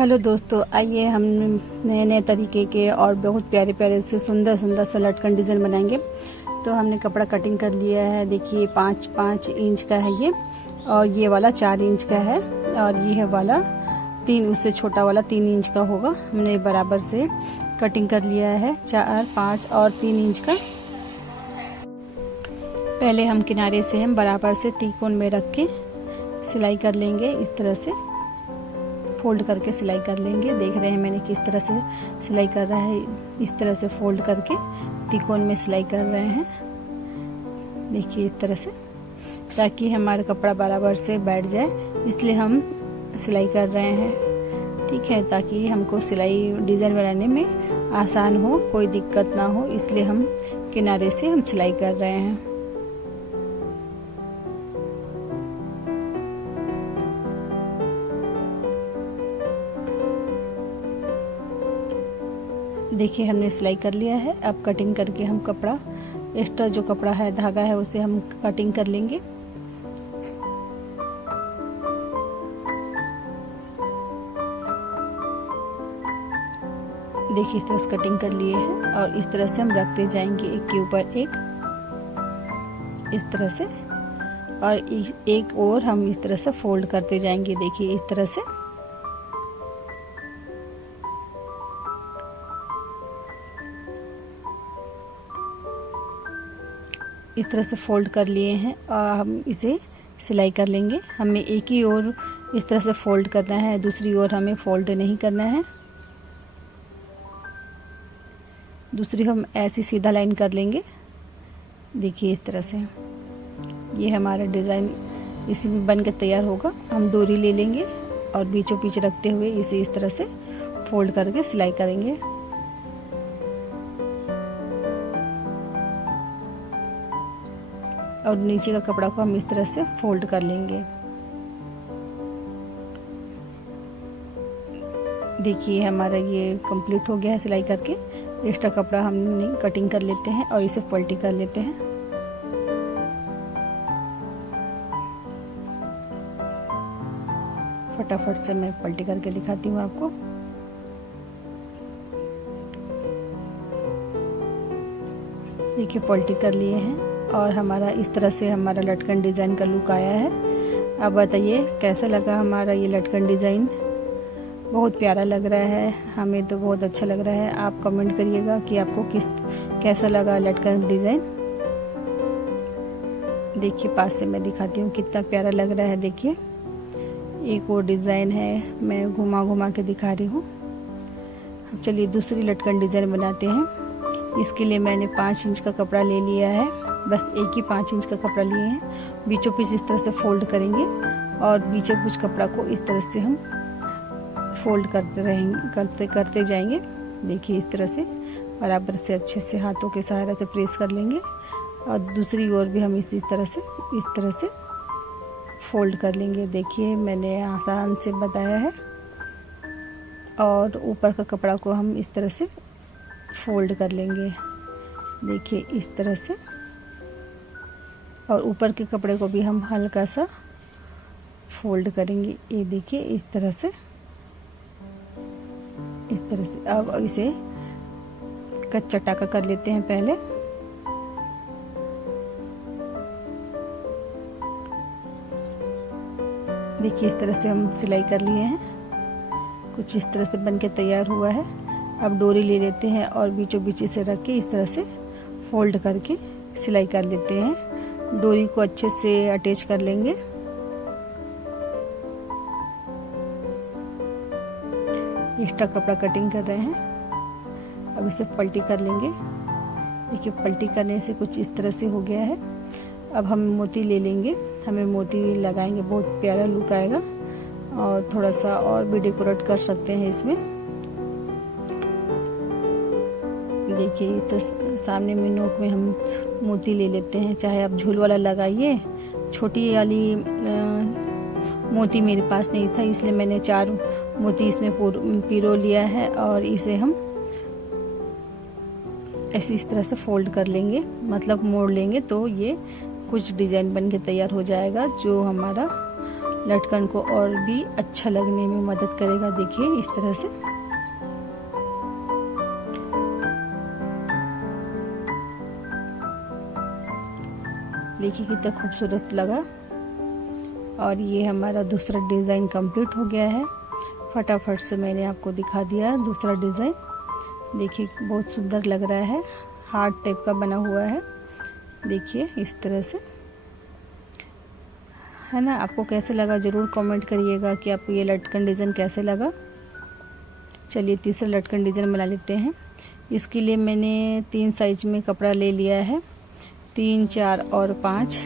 Hello दोस्तों, आइए हम नए नए तरीके के और बहुत प्यारे प्यारे से सुंदर सुंदर सा लटकन डिज़ाइन बनाएंगे। तो हमने कपड़ा कटिंग कर लिया है। देखिए 5 इंच का है ये, और ये वाला 4 इंच का है, और ये है वाला 3, उससे छोटा वाला 3 इंच का होगा। हमने बराबर से कटिंग कर लिया है 4, 5 और 3 इंच का। पहले हम किनारे से हम बराबर से त्रिकोण में रख के सिलाई कर लेंगे। इस तरह से फोल्ड करके सिलाई कर लेंगे। देख रहे हैं मैंने किस तरह से सिलाई कर रहा है। इस तरह से फोल्ड करके त्रिकोण में सिलाई कर रहे हैं। देखिए इस तरह से, ताकि हमारा कपड़ा बराबर से बैठ जाए, इसलिए हम सिलाई कर रहे हैं। ठीक है, ताकि हमको सिलाई डिज़ाइन बनाने में आसान हो, कोई दिक्कत ना हो, इसलिए हम किनारे से हम सिलाई कर रहे हैं। देखिए हमने सिलाई कर लिया है। अब कटिंग करके हम कपड़ा, एक्स्ट्रा जो कपड़ा है, धागा है, उसे हम कटिंग कर लेंगे। देखिए इस तरह से कटिंग कर लिए हैं, और इस तरह से हम रखते जाएंगे एक के ऊपर एक, इस तरह से, और एक और हम इस तरह से फोल्ड करते जाएंगे। देखिए इस तरह से। इस तरह से फोल्ड कर लिए हैं, और हम इसे सिलाई कर लेंगे। हमें एक ही ओर इस तरह से फोल्ड करना है, दूसरी ओर हमें फोल्ड नहीं करना है। दूसरी हम ऐसी सीधा लाइन कर लेंगे। देखिए इस तरह से ये हमारा डिज़ाइन इसी में बन के तैयार होगा। हम डोरी ले लेंगे और बीचों बीच रखते हुए इसे इस तरह से फोल्ड करके सिलाई करेंगे। और नीचे का कपड़ा को हम इस तरह से फोल्ड कर लेंगे। देखिए हमारा ये कंप्लीट हो गया है सिलाई करके। एक्स्ट्रा कपड़ा हमने कटिंग कर लेते हैं और इसे पलटी कर लेते हैं। फटाफट से मैं पलटी करके दिखाती हूँ आपको। देखिए पलटी कर लिए हैं, और हमारा इस तरह से हमारा लटकन डिज़ाइन का लुक आया है। अब बताइए कैसा लगा हमारा ये लटकन डिज़ाइन। बहुत प्यारा लग रहा है, हमें तो बहुत अच्छा लग रहा है। आप कमेंट करिएगा कि आपको कैसा लगा लटकन डिज़ाइन। देखिए पास से मैं दिखाती हूँ कितना प्यारा लग रहा है। देखिए एक और डिज़ाइन है, मैं घुमा घुमा के दिखा रही हूँ। चलिए दूसरी लटकन डिज़ाइन बनाते हैं। इसके लिए मैंने 5 इंच का कपड़ा ले लिया है, बस एक ही 5 इंच का कपड़ा लिए हैं। बीचों बीच इस तरह से फोल्ड करेंगे, और बीचों बीच कपड़ा को इस तरह से हम फोल्ड करते जाएंगे। देखिए इस तरह से बराबर से अच्छे से हाथों के सहारे से प्रेस कर लेंगे, और दूसरी ओर भी हम इस तरह से फोल्ड कर लेंगे। देखिए मैंने आसान से बताया है। और ऊपर का कपड़ा को हम इस तरह से फोल्ड कर लेंगे। देखिए इस तरह से, और ऊपर के कपड़े को भी हम हल्का सा फोल्ड करेंगे। ये देखिए इस तरह से, इस तरह से। अब इसे कच्चा टाका कर लेते हैं पहले। देखिए इस तरह से हम सिलाई कर लिए हैं। कुछ इस तरह से बन के तैयार हुआ है। अब डोरी ले लेते हैं और बीचों बीच इसे रख के इस तरह से फोल्ड करके सिलाई कर लेते हैं। डोरी को अच्छे से अटैच कर लेंगे। एक्स्ट्रा कपड़ा कटिंग कर रहे हैं। अब इसे पलटी कर लेंगे। देखिए पलटी करने से कुछ इस तरह से हो गया है। अब हम मोती ले लेंगे, हमें मोती लगाएंगे, बहुत प्यारा लुक आएगा। और थोड़ा सा और भी डेकोरेट कर सकते हैं इसमें। देखिए तो सामने में नोक में हम मोती ले लेते हैं। चाहे आप झूल वाला लगाइए। छोटी वाली मोती मेरे पास नहीं था, इसलिए मैंने 4 मोती इसमें पिरो लिया है, और इसे हम ऐसे इस तरह से फोल्ड कर लेंगे, मतलब मोड़ लेंगे, तो ये कुछ डिजाइन बन के तैयार हो जाएगा, जो हमारा लटकन को और भी अच्छा लगने में मदद करेगा। देखिए इस तरह से। देखिए कितना खूबसूरत लगा। और ये हमारा दूसरा डिज़ाइन कंप्लीट हो गया है। फटाफट से मैंने आपको दिखा दिया दूसरा डिज़ाइन। देखिए बहुत सुंदर लग रहा है, हार्ट टाइप का बना हुआ है। देखिए इस तरह से, है ना। आपको कैसे लगा ज़रूर कमेंट करिएगा कि आपको ये लटकन डिज़ाइन कैसे लगा। चलिए तीसरा लटकन डिज़ाइन बना लेते हैं। इसके लिए मैंने 3 साइज में कपड़ा ले लिया है, 3, 4 और 5।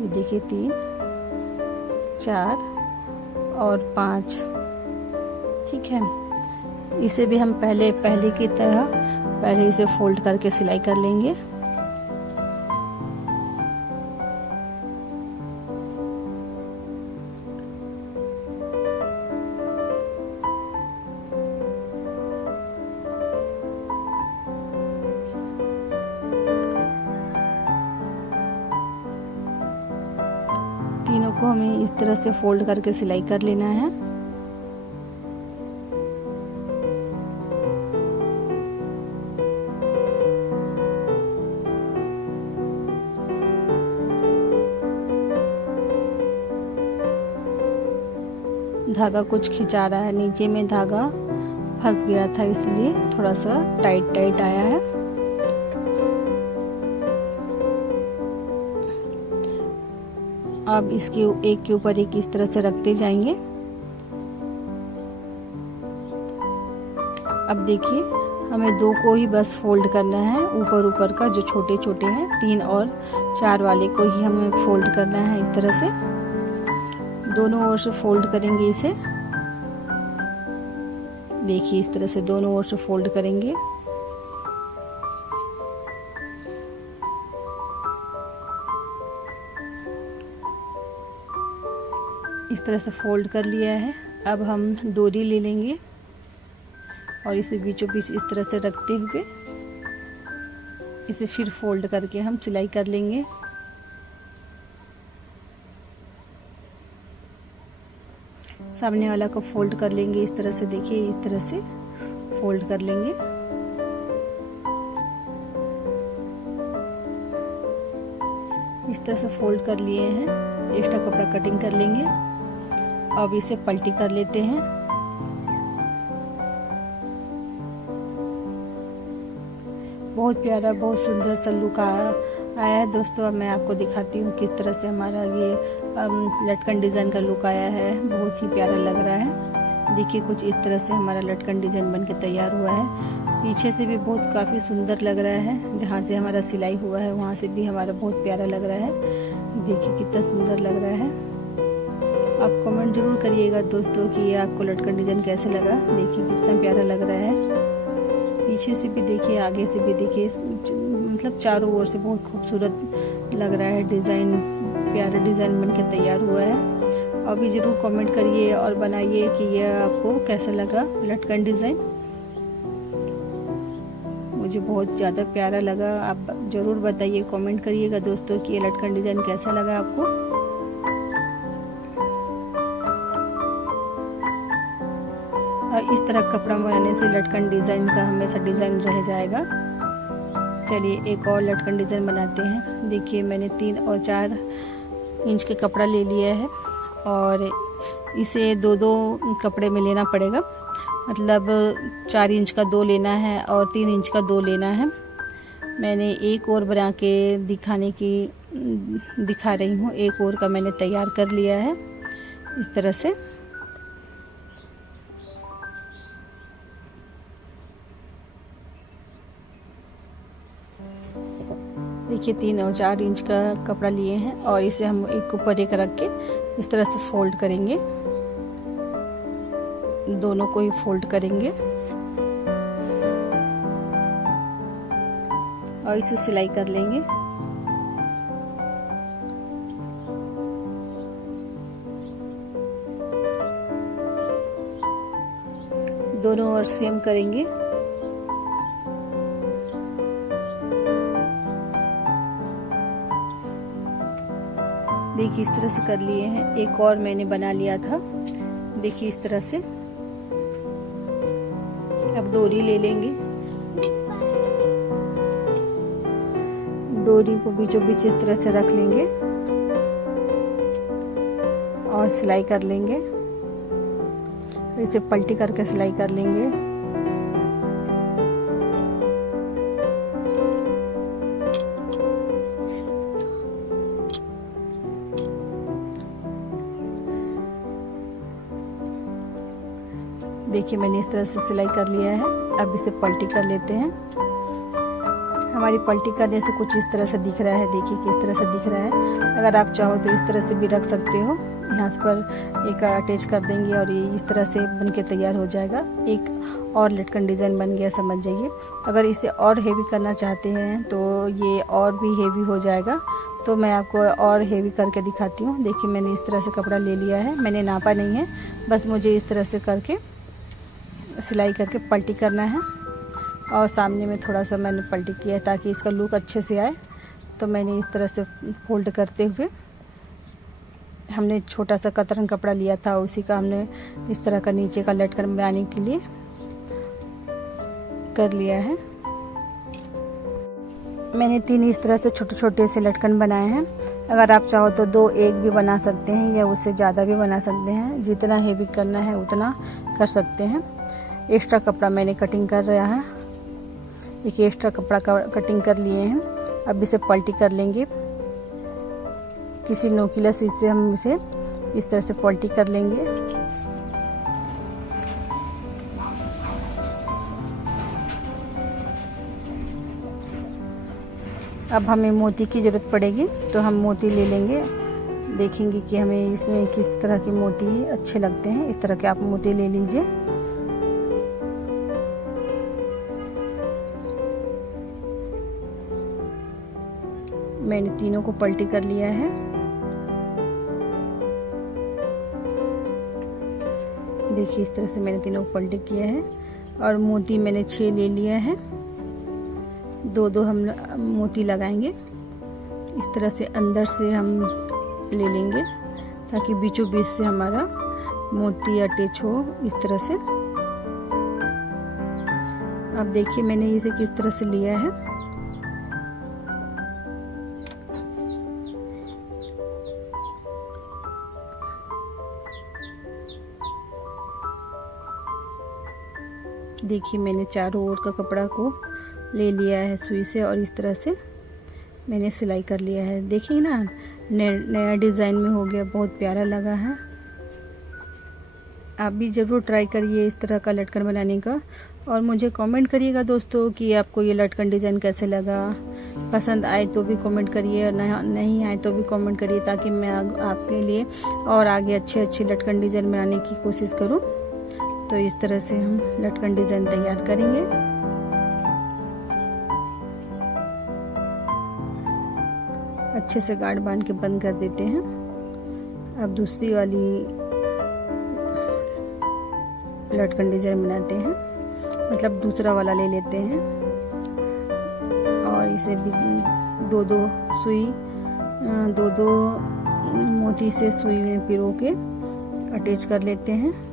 ये देखिए 3, 4 और 5, ठीक है। इसे भी हम पहले की तरह इसे फोल्ड करके सिलाई कर लेंगे। तीनों को हमें इस तरह से फोल्ड करके सिलाई कर लेना है। धागा कुछ खिंचा रहा है, नीचे में धागा फंस गया था, इसलिए थोड़ा सा टाइट आया है। अब इसके एक के ऊपर एक इस तरह से रखते जाएंगे। अब देखिए हमें 2 को ही बस फोल्ड करना है, ऊपर का जो छोटे छोटे हैं, 3 और 4 वाले को ही हमें फोल्ड करना है। इस तरह से दोनों ओर से फोल्ड करेंगे इसे। देखिए इस तरह से दोनों ओर से फोल्ड करेंगे। इस तरह से फोल्ड कर लिया है। अब हम डोरी ले लेंगे और इसे बीचों बीच इस तरह से रखते हुए इसे फिर फोल्ड करके हम सिलाई कर लेंगे। सामने वाला को फोल्ड कर लेंगे इस तरह से। देखिए इस तरह से फोल्ड कर लेंगे। इस तरह से फोल्ड कर लिए हैं। एक्स्ट्रा कपड़ा कटिंग कर लेंगे। अब इसे पलटी कर लेते हैं। बहुत प्यारा, बहुत सुंदर सा लुक आया है दोस्तों। अब मैं आपको दिखाती हूँ किस तरह से हमारा ये लटकन डिज़ाइन का लुक आया है। बहुत ही प्यारा लग रहा है। देखिए कुछ इस तरह से हमारा लटकन डिज़ाइन बनके तैयार हुआ है। पीछे से भी बहुत काफ़ी सुंदर लग रहा है। जहाँ से हमारा सिलाई हुआ है वहाँ से भी हमारा बहुत प्यारा लग रहा है। देखिए कितना सुंदर लग रहा है। आप कमेंट जरूर करिएगा दोस्तों कि ये आपको लटकन डिज़ाइन कैसे लगा। देखिए कितना प्यारा लग रहा है। पीछे से भी देखिए, आगे से भी देखिए, मतलब चारों ओर से बहुत खूबसूरत लग रहा है डिज़ाइन। प्यारा डिज़ाइन बनके तैयार हुआ है। अभी ज़रूर कमेंट करिए और बनाइए कि यह आपको कैसा लगा लटकन डिज़ाइन। मुझे बहुत ज़्यादा प्यारा लगा। आप ज़रूर बताइए, कमेंट करिएगा दोस्तों कि ये लटकन डिज़ाइन कैसा लगा आपको। और इस तरह कपड़ा बनाने से लटकन डिज़ाइन का हमेशा डिज़ाइन रह जाएगा। चलिए एक और लटकन डिज़ाइन बनाते हैं। देखिए मैंने 3 और 4 इंच के कपड़ा ले लिया है और इसे 2-2 कपड़े में लेना पड़ेगा। मतलब 4 इंच का 2 लेना है और 3 इंच का 2 लेना है। मैंने एक और बना के दिखा रही हूँ। एक और का मैंने तैयार कर लिया है इस तरह से। देखिए 3 और 4 इंच का कपड़ा लिए हैं और इसे हम एक ऊपर एक रख के इस तरह से फोल्ड करेंगे। दोनों को ही फोल्ड करेंगे और इसे सिलाई कर लेंगे। दोनों ओर सेम करेंगे। देखिए इस तरह से कर लिए हैं। एक और मैंने बना लिया था, देखिए इस तरह से। अब डोरी ले लेंगे, डोरी को बीचों बीच इस तरह से रख लेंगे और सिलाई कर लेंगे। इसे पलटी करके सिलाई कर लेंगे। देखिए मैंने इस तरह से सिलाई कर लिया है। अब इसे पलटी कर लेते हैं। हमारी पलटी करने से कुछ इस तरह से दिख रहा है, देखिए किस तरह से दिख रहा है। अगर आप चाहो तो इस तरह से भी रख सकते हो, यहाँ पर एक अटैच कर देंगे और ये इस तरह से बनके तैयार हो जाएगा। एक और लटकन डिज़ाइन बन गया, समझ जाइए। अगर इसे और हेवी करना चाहते हैं तो ये और भी हेवी हो जाएगा, तो मैं आपको और हेवी करके दिखाती हूँ। देखिए मैंने इस तरह से कपड़ा ले लिया है, मैंने नापा नहीं है, बस मुझे इस तरह से करके सिलाई करके पलटी करना है। और सामने में थोड़ा सा मैंने पलटी किया है ताकि इसका लुक अच्छे से आए। तो मैंने इस तरह से फोल्ड करते हुए, हमने छोटा सा कतरन कपड़ा लिया था, उसी का हमने इस तरह का नीचे का लटकन बनाने के लिए कर लिया है। मैंने 3 इस तरह से छोटे छोटे से लटकन बनाए हैं। अगर आप चाहो तो 2 एक भी बना सकते हैं या उससे ज़्यादा भी बना सकते हैं। जितना हेवी करना है उतना कर सकते हैं। एक्स्ट्रा कपड़ा मैंने कटिंग कर रहा है, देखिए एक्स्ट्रा कपड़ा कटिंग कर लिए हैं। अब इसे पलटी कर लेंगे, किसी नोकीला चीज़ से हम इसे इस तरह से पलटी कर लेंगे। अब हमें मोती की ज़रूरत पड़ेगी, तो हम मोती ले लेंगे। देखेंगे कि हमें इसमें किस तरह के मोती अच्छे लगते हैं। इस तरह के आप मोती ले लीजिए। मैंने तीनों को पलटी कर लिया है। देखिए इस तरह से मैंने तीनों को पलटी किया है और मोती मैंने 6 ले लिया है। 2-2 हम मोती लगाएंगे। इस तरह से अंदर से हम ले लेंगे ताकि बीचों बीच से हमारा मोती अटैच हो, इस तरह से। अब देखिए मैंने इसे किस तरह से लिया है। देखिए मैंने चारों ओर का कपड़ा को ले लिया है सुई से और इस तरह से मैंने सिलाई कर लिया है। देखिए ना, नया डिज़ाइन में हो गया, बहुत प्यारा लगा है। आप भी ज़रूर ट्राई करिए इस तरह का लटकन बनाने का और मुझे कमेंट करिएगा दोस्तों कि आपको ये लटकन डिज़ाइन कैसे लगा। पसंद आए तो भी कमेंट करिए और नहीं आए तो भी कमेंट करिए, ताकि मैं आपके लिए और आगे अच्छे अच्छे लटकन डिज़ाइन बनाने की कोशिश करूँ। तो इस तरह से हम लटकन डिज़ाइन तैयार करेंगे। अच्छे से गार्ड बांध के बंद कर देते हैं। अब दूसरी वाली लटकन डिज़ाइन बनाते हैं, मतलब दूसरा वाला ले लेते हैं और इसे भी 2-2 सुई 2-2 मोती से सुई में पिरो के अटैच कर लेते हैं।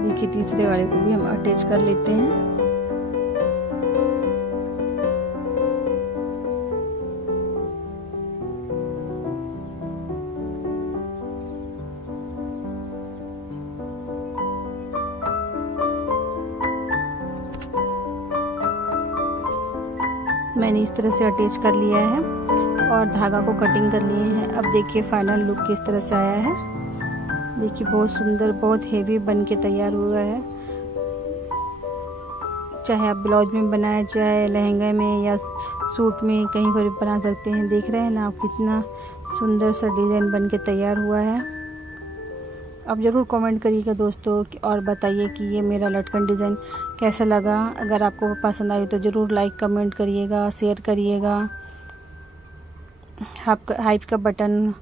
देखिए तीसरे वाले को भी हम अटैच कर लेते हैं। मैंने इस तरह से अटैच कर लिया है और धागा को कटिंग कर लिए हैं। अब देखिए फाइनल लुक किस तरह से आया है। देखिए बहुत सुंदर, बहुत हेवी बन के तैयार हुआ है। चाहे आप ब्लाउज में बनाए, चाहे लहंगा में या सूट में, कहीं पर भी बना सकते हैं। देख रहे हैं ना आप, कितना सुंदर सा डिज़ाइन बन के तैयार हुआ है। आप ज़रूर कमेंट करिएगा दोस्तों और बताइए कि ये मेरा लटकन डिज़ाइन कैसा लगा। अगर आपको पसंद आई तो ज़रूर लाइक कमेंट करिएगा, शेयर करिएगा। हाइप का बटन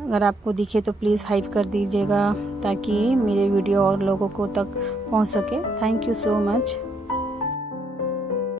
अगर आपको दिखे तो प्लीज़ हाइप कर दीजिएगा ताकि मेरे वीडियो और लोगों को तक पहुंच सके। Thank you so much.